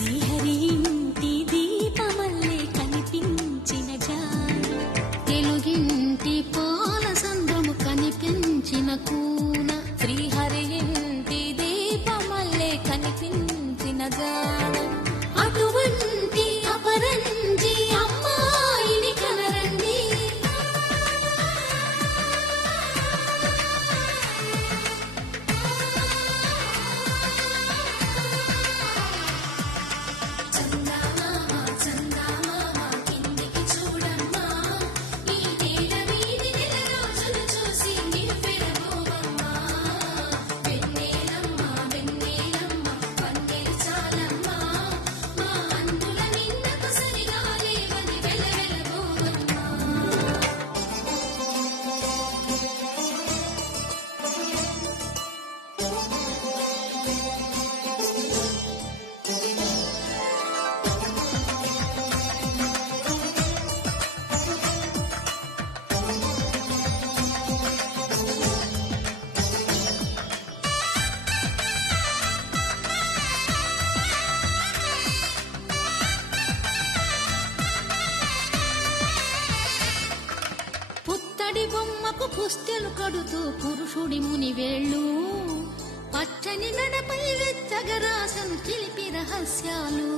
శ్రీహరి ఇంటి దీపమల్లే కనిపించిన జాన, తెలుగింటి పాల సంద్రము కనిపించిన కూన, శ్రీహరి ఇంటి దీపమల్లే కనిపించిన జాన, అటువంటి అపరంజి అమ్మాయిని కనరండి. పుత్తడి బొమ్మకు పుస్తెలు కడుతూ పురుషుడి ముని వేళ్ళు, పచ్చని నడపై వెచ్చగరాసను చిలిపి రహస్యాలు,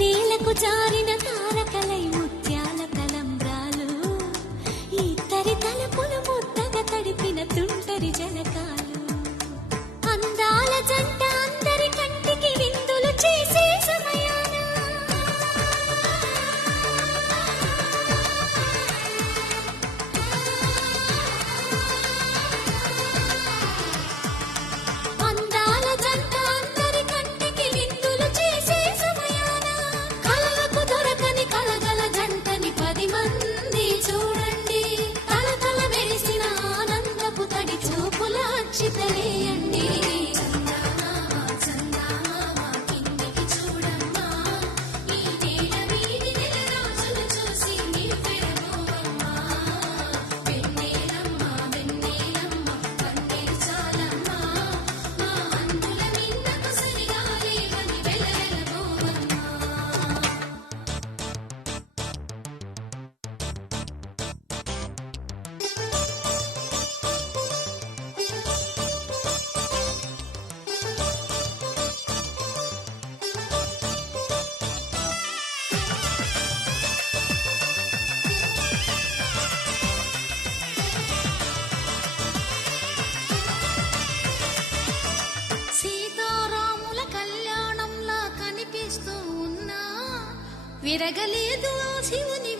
నేలకు జారిన తారకలై ముత్యాల తలంబ్రాలు, ఇద్దరి తలుపులు ముద్దగా తడిపిన తుంటరి జలకాలు, అందాల జంట అందరి కంటికి విందులు చేసే సమయాన, అందాల జంట అందరి కంటికి విందులు చేసే సమయాన, కలలకు దొరకని కలగల జంటని 10 మంది చూడండి, తలతల మెరిసిన ఆనందపు తడి చూపుల అక్షితలేయండి. సీతారాముల కళ్యాణంలా కనిపిస్తూ ఉన్నా విరగలేదు శివుని